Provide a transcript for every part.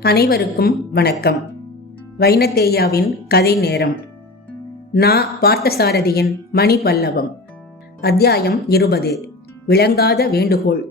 அனைவருக்கும் வணக்கம். வைனத்தேயாவின் கதை நேரம். நா. பார்த்தசாரதியின் மணி பல்லவம் அத்தியாயம் இருபது. விளங்காத வேண்டுகோள்.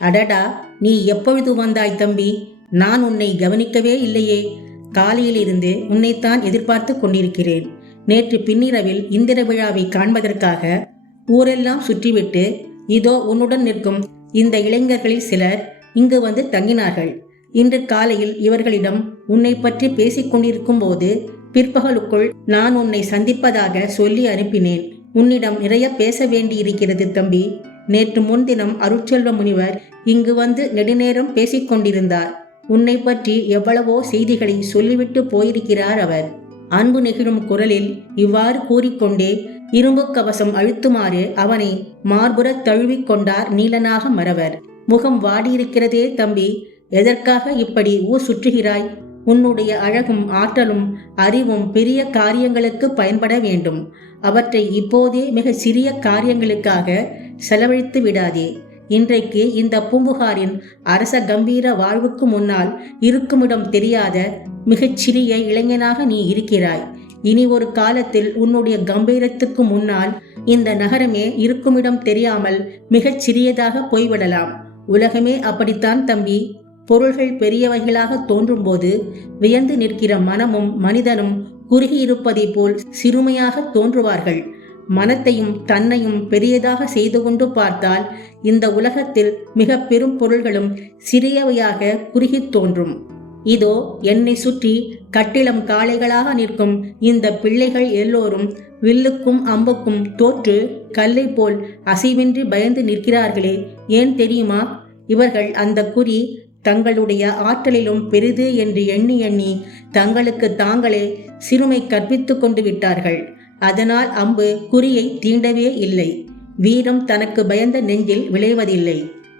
அடடா நீ எப்பொழுது வந்தாய் தம்பி? நான் உன்னை கவனிக்கவே இல்லையே. காலையிலிருந்து உன்னைத்தான் எதிர்பார்த்து கொண்டிருக்கிறேன். நேற்று பின்னிரவில் இந்திர விழாவை காண்பதற்காக ஊரெல்லாம் சுற்றிவிட்டு இதோ உன்னுடன் நிற்கும் இந்த இளைஞர்களில் சிலர் இங்கு வந்து தங்கினார்கள். இன்று காலையில் இவர்களிடம் உன்னை பற்றி பேசிக் கொண்டிருக்கும் போது பிற்பகலுக்குள் நான் உன்னை சந்திப்பதாக சொல்லி அனுப்பினேன். உன்னிடம் நிறைய பேச வேண்டியிருக்கிறது தம்பி. நேற்று முன்தினம் அருட்செல்வ முனிவர் இங்கு வந்து நெடுநேரம் பேசிக் கொண்டிருந்தார் உன்னை பற்றி எவ்வளவோ செய்திகளை சொல்லிவிட்டு போயிருக்கிறார் அவர். அன்பு நெகிழும் குரலில் இவ்வாறு கூறிக்கொண்டே இரும்பு கவசம் அழுத்துமாறு அவனை மார்புறத் தழுவிக் கொண்டார் நீலனாக மறவர். முகம் வாடியிருக்கிறதே தம்பி. எதற்காக இப்படி ஊர் சுற்றுகிறாய்? உன்னுடைய அழகும் ஆற்றலும் அறிவும் பெரிய காரியங்களுக்கு பயன்பட வேண்டும். அவற்றை இப்போதே மிக சிறிய காரியங்களுக்காக செலவழித்து விடாதே. இன்றைக்கு இந்த பூம்புகாரின் அரச கம்பீர வாழ்வுக்கு முன்னால் இருக்குமிடம் தெரியாத மிகச் சிறிய இளைஞனாக நீ இருக்கிறாய். இனி ஒரு காலத்தில் உன்னுடைய கம்பீரத்துக்கு முன்னால் இந்த நகரமே இருக்குமிடம் தெரியாமல் மிகச் சிறியதாக போய்விடலாம். உலகமே அப்படித்தான் தம்பி. பொருள்கள் பெரியவைகளாக தோன்றும்போது வியந்து நிற்கிற மனமும் மனிதனும் குறுகியிருப்பதை போல் சிறுமையாக தோன்றுவார்கள். மனத்தையும் தன்னையும் பெரியதாக செய்து கொண்டு பார்த்தால் இந்த உலகத்தில் மிக பெரும் பொருள்களும் சிறியவையாக குறுகித் தோன்றும். இதோ என்னை சுற்றி கட்டிடம் காளைகளாக நிற்கும் இந்த பிள்ளைகள் எல்லோரும் வில்லுக்கும் அம்புக்கும் தோற்று கல்லை போல் அசைவின்றி பயந்து நிற்கிறார்களே ஏன் தெரியுமா? இவர்கள் அந்த குறி தங்களுடைய ஆற்றலிலும் பெரிது என்று எண்ணி எண்ணி தங்களுக்கு தாங்களே சிறுமை கற்பித்து கொண்டு விட்டார்கள். அதனால் அம்பு குறியை தீண்டவே இல்லை. வீரம் தனக்கு பயந்த நெஞ்சில் விளைவதில்லை.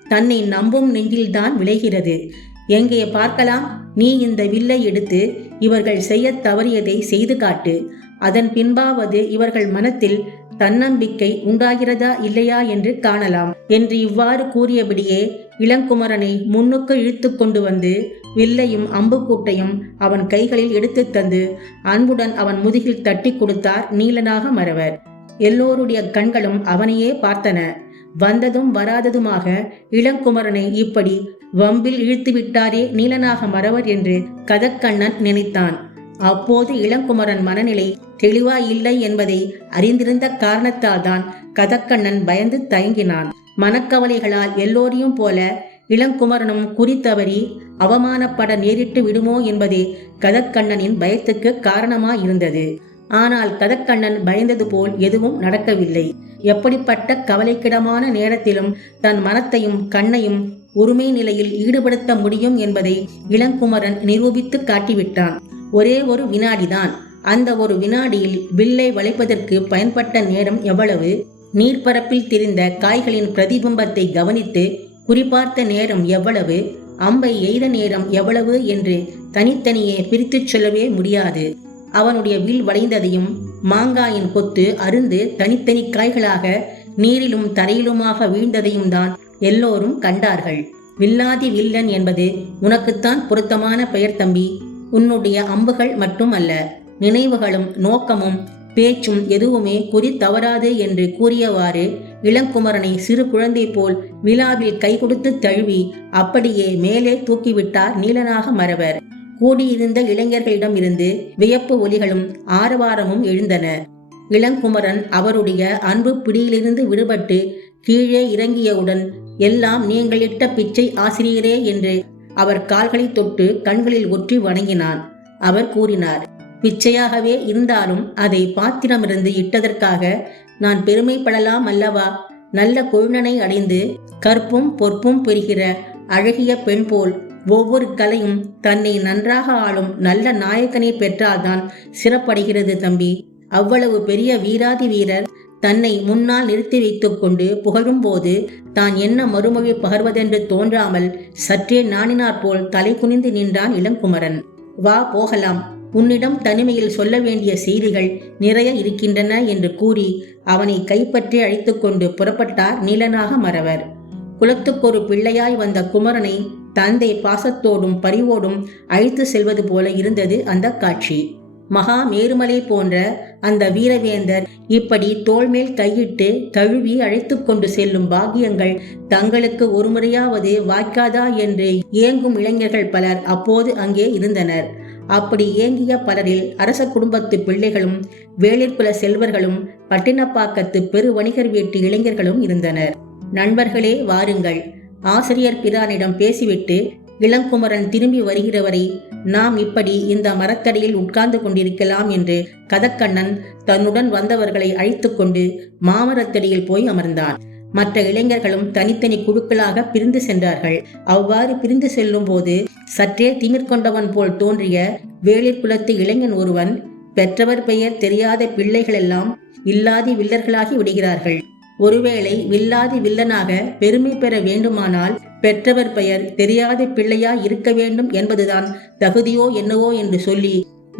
தன்னை நம்பும் நெஞ்சில்தான் விளைகிறது. எங்கே பார்க்கலாம்? நீ இந்த வில்லை எடுத்து இவர்கள் செய்ய தவறியதை செய்து காட்டு. அதன் பின்பாவது இவர்கள் மனத்தில் தன்னம்பிக்கை உண்டாகிறதா இல்லையா என்று காணலாம். என்று இவ்வாறு கூறியபடியே இளங்குமரனை முன்னுக்கு இழுத்து கொண்டு வந்து வில்லையும் அம்புக்கூட்டையும் அவன் கைகளில் எடுத்து தந்து அன்புடன் அவன் முதுகில் தட்டி கொடுத்தார் நீலனாக மறவர். எல்லோருடைய கண்களும் அவனையே பார்த்தன. வந்ததும் வராததுமாக இளங்குமரனை இப்படி வம்பில் இழுத்து விட்டாரே நீலனாக மறவர் என்று கதக்கண்ணன் நினைத்தான். அப்போது இளங்குமரன் மனநிலை தெளிவா இல்லை என்பதை அறிந்திருந்த காரணத்தால் தான் கதக்கண்ணன் பயந்து தயங்கினான். மனக்கவலைகளால் எல்லோரையும் போல இளங்குமரனும் குறித்தவரி அவமானப்பட நேரிட்டு விடுமோ என்பதே கதக்கண்ணனின் பயத்துக்கு காரணமாயிருந்தது. ஆனால் கதக்கண்ணன் பயந்தது போல் எதுவும் நடக்கவில்லை. எப்படிப்பட்ட கவலைக்கிடமான நேரத்திலும் தன் மனத்தையும் கண்ணையும் உரிமை நிலையில் ஈடுபடுத்த முடியும் என்பதை இளங்குமரன் நிரூபித்து காட்டிவிட்டான். ஒரே ஒரு வினாடிதான். அந்த ஒரு வினாடியில் வில்லை வளைப்பதற்கு பயன்பட்ட நேரம் எவ்வளவு? நீர்ப்பரப்பில் திரிந்த காய்களின் பிரதிபிம்பத்தை கவனித்து குறிபார்த்த நேரம் எவ்வளவு? அம்பை எய்த நேரம் எவ்வளவு என்று தனித்தனியே பிரித்துச் சொல்லவே முடியாது. அவனுடைய வில் வளைந்ததையும் மாங்காயின் கொத்து அருந்து தனித்தனி காய்களாக நீரிலும் தரையிலுமாக வீழ்ந்ததையும் தான் எல்லோரும் கண்டார்கள். வில்லாதி வில்லன் என்பது உனக்குத்தான் பொருத்தமான பெயர் தம்பி. உன்னுடைய அம்புகள் மட்டுமல்ல நினைவுகளும் நோக்கமும் பேச்சும் எதுவுமே குறி தவறாது என்று கூறியவாறு இளங்குமரனை சிறு குழந்தை போல் விழாவில் கை கொடுத்து தழுவி அப்படியே மேலே தூக்கிவிட்டார் நீலனாக மறவர். கூடியிருந்த இளைஞர்களிடம் இருந்து வியப்பு ஒலிகளும் ஆரவாரமும் எழுந்தன. இளங்குமரன் அவருடைய அன்பு பிடியிலிருந்து விடுபட்டு கீழே இறங்கியவுடன் எல்லாம் நீங்களிட்ட பிச்சை ஆசிரியரே என்று அவர் கால்களை தொட்டு கண்களில் ஒற்றி வணங்கினான். அவர் கூறினார் பிச்சையாகவே இருந்தாலும் அதை பாத்திரமிருந்து இட்டதற்காக நான் பெருமைப்படலாம் அல்லவா? நல்ல கொழுநனை அடைந்து கற்பும் பொற்பும் பெறுகிற அழகிய பெண் போல் ஒவ்வொரு கலையும் தன்னை நன்றாக ஆளும் நல்ல நாயக்கனை பெற்றால்தான் சிறப்படைகிறது தம்பி. அவ்வளவு பெரிய வீராதி வீரர் தன்னை முன்னால் நிறுத்தி வைத்துக் கொண்டு புகழும்போது தான் என்ன மறுமொழி பகர்வதென்று தோன்றாமல் சற்றே நாணினார் போல் தலை குனிந்து நின்றான் இளங்குமரன். வா போகலாம். உன்னிடம் தனிமையில் சொல்ல வேண்டிய செய்திகள் நிறைய இருக்கின்றன என்று கூறி அவனை கைப்பற்றி அழைத்துக்கொண்டு புறப்பட்டார் நீலனாக மறவர். குலத்துக்கொரு பிள்ளையாய் வந்த குமரனை தந்தை பாசத்தோடும் பரிவோடும் அழைத்து செல்வது போல இருந்தது அந்த காட்சி. மகா மேருமலை போன்ற அந்த வீரவேந்தர் இப்படி தோள்மேல் கையிட்டு தழுவி அழைத்து கொண்டு செல்லும் பாக்கியங்கள் தங்களுக்கு ஒரு முறையாவது வாய்க்காதா என்று ஏங்கும் இளைஞர்கள் பலர் அப்போது அங்கே இருந்தனர். அப்படி ஏங்கிய பலரில் அரச குடும்பத்து பிள்ளைகளும் வேளிர்குல செல்வர்களும் பட்டினப்பாக்கத்து பெரு வணிகர் வீட்டு இளைஞர்களும் இருந்தனர். நண்பர்களே வாருங்கள். ஆசிரியர் பிரானிடம் பேசிவிட்டு இளங்குமரன் திரும்பி வருகிறவரை நாம் இப்படி இந்த மரத்தடியில் உட்கார்ந்து கொண்டிருக்கலாம் என்று கதக்கண்ணன் தன்னுடன் வந்தவர்களை அழைத்துக்கொண்டு மாமரத்தடியில் போய் அமர்ந்தான். மற்ற இளைஞர்களும் தனித்தனி குழுக்களாக பிரிந்து சென்றார்கள். அவ்வாறு பிரிந்து செல்லும் போது சற்றே திமிர் கொண்டவன் போல் தோன்றிய வேளிர் குலத்து இளைஞன் ஒருவன் பெற்றவர் பெயர் தெரியாத பிள்ளைகளெல்லாம் இல்லாதி வில்லர்களாகி விடுகிறார்கள். ஒருவேளை வில்லாதி வில்லனாக பெருமை பெற வேண்டுமானால் பெற்றவர் பெயர் தெரியாத பிள்ளையா இருக்க வேண்டும் என்பதுதான் தகுதியோ என்னவோ என்று சொல்லி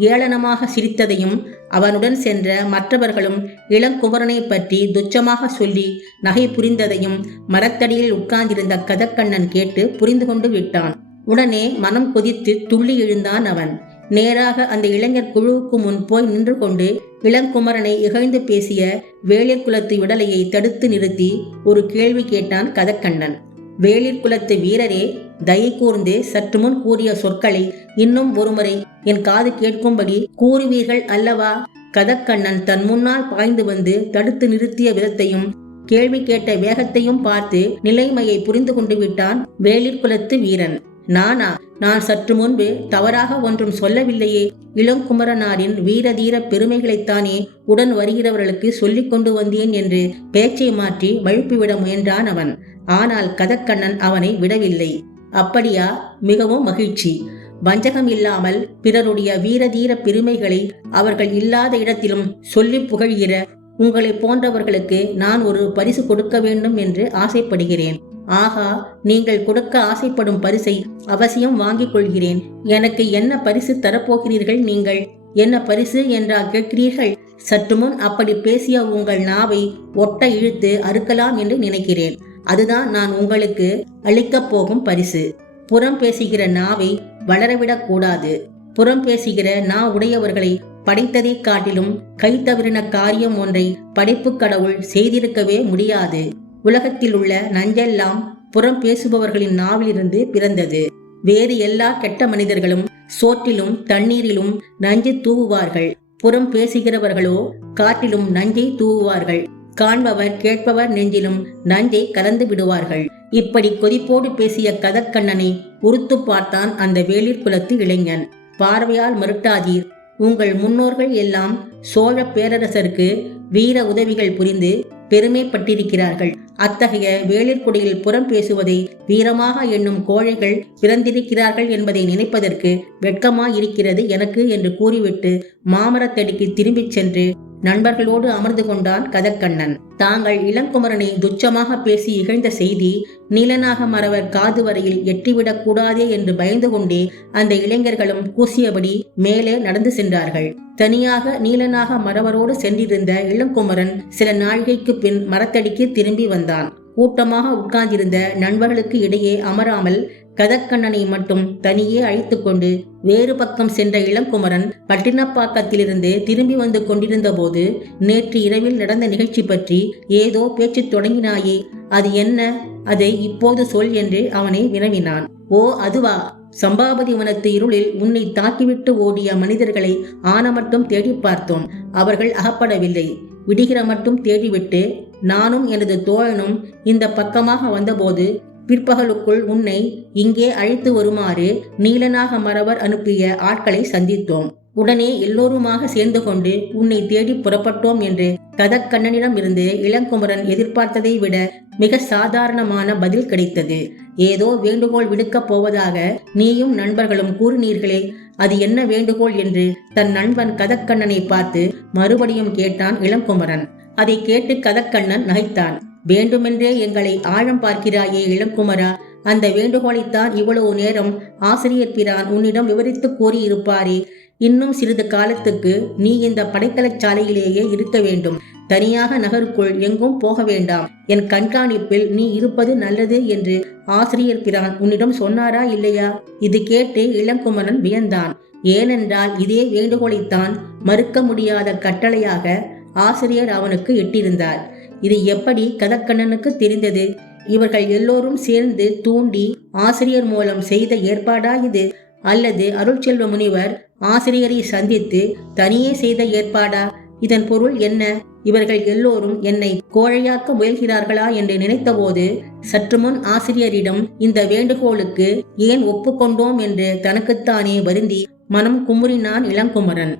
ஏளனமாக சிரித்ததையும் அவனுடன் சென்ற மற்றவர்களும் இளங்குமரனை பற்றி துச்சமாக சொல்லி நகை புரிந்ததையும் மரத்தடியில் உட்கார்ந்திருந்த கதக்கண்ணன் கேட்டு புரிந்து கொண்டு விட்டான். உடனே மனம் கொதித்து துள்ளி எழுந்தான் அவன். நேராக அந்த இளைஞர் குழுவுக்கு முன் போய் நின்று கொண்டு இளங்குமரனை இகழ்ந்து பேசிய வேளிர் குலத்து விடலையை தடுத்து நிறுத்தி ஒரு கேள்வி கேட்டான் கதக்கண்ணன். வேளிர் குலத்து வீரரே தயை கூர்ந்து சற்று முன் கூறிய சொற்களை இன்னும் ஒருமுறை என் காது கேட்கும்படி கூறுவீர்கள் அல்லவா? கதக்கண்ணன் தன் முன்னால் பாய்ந்து வந்து தடுத்து நிறுத்திய விதத்தையும் கேள்வி கேட்ட வேகத்தையும் பார்த்து நிலைமையை புரிந்து கொண்டு விட்டான் வேளிர் குலத்து வீரன். நானா நான் சற்று முன்பு தவறாக ஒன்றும் சொல்லவில்லையே. இளங்குமரனாரின் வீரதீர பெருமைகளைத்தானே உடன் வருகிறவர்களுக்கு சொல்லிக் கொண்டு வந்தேன் என்று பேச்சை மாற்றி வழுப்பிவிட முயன்றான் அவன். ஆனால் கதக்கண்ணன் அவனை விடவில்லை. அப்படியா? மிகவும் மகிழ்ச்சி. வஞ்சகம் இல்லாமல் பிறருடைய வீரதீர பெருமைகளை அவர்கள் இல்லாத இடத்திலும் சொல்லி புகழ்கிற உங்களை போன்றவர்களுக்கு நான் ஒரு பரிசு கொடுக்க வேண்டும் என்று ஆசைப்படுகிறேன். ஆகா நீங்கள் கொடுக்க ஆசைப்படும் பரிசை அவசியம் வாங்கிக் கொள்கிறேன். எனக்கு என்ன பரிசு தரப்போகிறீர்கள் நீங்கள்? என்ன பரிசு என்றா கேட்கிறீர்கள்? சற்று முன் அப்படி பேசிய உங்கள் நாவை ஒட்ட இழுத்து அறுக்கலாம் என்று நினைக்கிறேன். அதுதான் நான் உங்களுக்கு அளிக்கப் போகும் பரிசு. புறம் பேசுகிற நாவை வளரவிடக் கூடாது. புறம் பேசுகிற நா உடையவர்களை படைத்ததை காட்டிலும் கை தவறின காரியம் ஒன்றை படைப்பு கடவுள் செய்திருக்கவே முடியாது. உலகத்தில் உள்ள நஞ்செல்லாம் புறம் பேசுபவர்களின் நாவிலிருந்து பிறந்தது. வேறு எல்லா கெட்ட மனிதர்களும் சோற்றிலும் தண்ணீரிலும் நஞ்சு தூவுவார்கள். புறம் பேசுகிறவர்களோ காற்றிலும் நஞ்சை தூவுவார்கள். காண்பவர் கேட்பவர் நெஞ்சிலும் நஞ்சை கலந்து விடுவார்கள். இப்படி கொதிப்போடு பேசிய கதக்கண்ணனை உறுத்து பார்த்தான் அந்த வேளிர் குலத்து இளைஞன். பார்வையால் மறுட்டாதீர் உங்கள் முன்னோர்கள் எல்லாம் சோழ பேரரசருக்கு வீர உதவிகள் புரிந்து பெருமைப்பட்டிருக்கிறார்கள். அத்தகைய வேளிற்குடியில் புறம் பேசுவதை வீரமாக எண்ணும் கோழைகள் பிறந்திருக்கிறார்கள் என்பதை நினைப்பதற்கு வெட்கமாயிருக்கிறது எனக்கு என்று கூறிவிட்டு மாமரத்தடிக்கு திரும்பிச் சென்று நண்பர்களோடு அமர்ந்து கொண்டான் கதக்கண்ணன். தாங்கள் இளங்குமரனை துச்சமாக பேசி இகழ்ந்த செய்தி நீலனாக மறவர் காது வரையில் எட்டிவிடக் கூடாதே என்று பயந்து கொண்டே அந்த இளைஞர்களும் கூசியபடி மேலே நடந்து சென்றார்கள். தனியாக நீலனாக மறவரோடு சென்றிருந்த இளங்குமரன் சில நாழிகைக்கு பின் மரத்தடிக்கு திரும்பி வந்தான். கூட்டமாக உட்கார்ந்திருந்த நண்பர்களுக்கு இடையே அமராமல் கதக்கண்ணனை மட்டும் தனியே அழைத்து கொண்டு வேறு பக்கம் சென்ற இளங்குமரன் பட்டினப்பாக்கத்திலிருந்து திரும்பி வந்து கொண்டிருந்த போது நேற்று இரவில் நடந்த நிகழ்ச்சி பற்றி ஏதோ பேச்சு தொடங்கினாயே. அது என்ன? அதை இப்போது சொல் என்று அவனை வினவினான். ஓ அதுவா? சம்பாபதி வனத்து இருளில் உன்னை தாக்கிவிட்டு ஓடிய மனிதர்களை ஆன மட்டும் தேடி பார்த்தோம். அவர்கள் அகப்படவில்லை. விடுகிற மட்டும் தேடிவிட்டு நானும் எனது தோழனும் இந்த பக்கமாக வந்தபோது பிற்பகலுக்குள் உன்னை இங்கே அழைத்து வருமாறு நீலனாக மறவர் அனுப்பிய ஆட்களை சந்தித்தோம். உடனே எல்லோருமாக சேர்ந்து கொண்டு உன்னை தேடி புறப்பட்டோம் என்று கதக்கண்ணனிடம் இருந்து இளங்குமரன் எதிர்பார்த்ததை விட மிக சாதாரணமான பதில் கிடைத்தது. ஏதோ வேண்டுகோள் விடுக்கப் போவதாக நீயும் நண்பர்களும் கூறினீர்களே அது என்ன வேண்டுகோள் என்று தன் நண்பன் கதக்கண்ணனை பார்த்து மறுபடியும் கேட்டான் இளங்குமரன். அதை கேட்டு கதக்கண்ணன் நகைத்தான். வேண்டுமென்றே எங்களை ஆழம் பார்க்கிறாயே இளங்குமரா அந்த வேண்டுகோளைத்தான் இவ்வளவு நேரம் ஆசிரியர் பிரான் உன்னிடம் விவரித்து கூறியிருப்பாரே. இன்னும் சிறிது காலத்துக்கு நீ இந்த படைக்கலச் சாலையிலேயே இருக்க வேண்டும். தனியாக நகருக்குள் எங்கும் போக வேண்டாம். என் கண்காணிப்பில் நீ இருப்பது நல்லது என்று ஆசிரியர் பிரான் உன்னிடம் சொன்னாரா இல்லையா? இது கேட்டு இளங்குமரன் வியந்தான். ஏனென்றால் இதே வேண்டுகோளைத்தான் மறுக்க முடியாத கட்டளையாக ஆசிரியர் அவனுக்கு இட்டிருந்தார். இது எப்படி கதக்கண்ணனுக்கு தெரிந்தது? இவர்கள் எல்லோரும் சேர்ந்து தூண்டி ஆசிரியர் மூலம் செய்த ஏற்பாடா இது? அல்லது அருள்செல்வ முனிவர் ஆசிரியரை சந்தித்து தனியே செய்த ஏற்பாடா? இதன் பொருள் என்ன? இவர்கள் எல்லோரும் என்னை கோழையாக்க முயல்கிறார்களா என்று நினைத்தபோது சற்று முன் ஆசிரியரிடம் இந்த வேண்டுகோளுக்கு ஏன் ஒப்புக்கொண்டோம் என்று தனக்குத்தானே வருந்தி மனம் குமுறினான் இளங்குமரன்.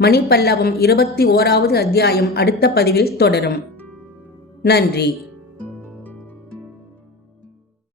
மணிப்பல்லவம் இருபத்தி ஓராவது அத்தியாயம் அடுத்த பதிவில் தொடரும். நன்றி.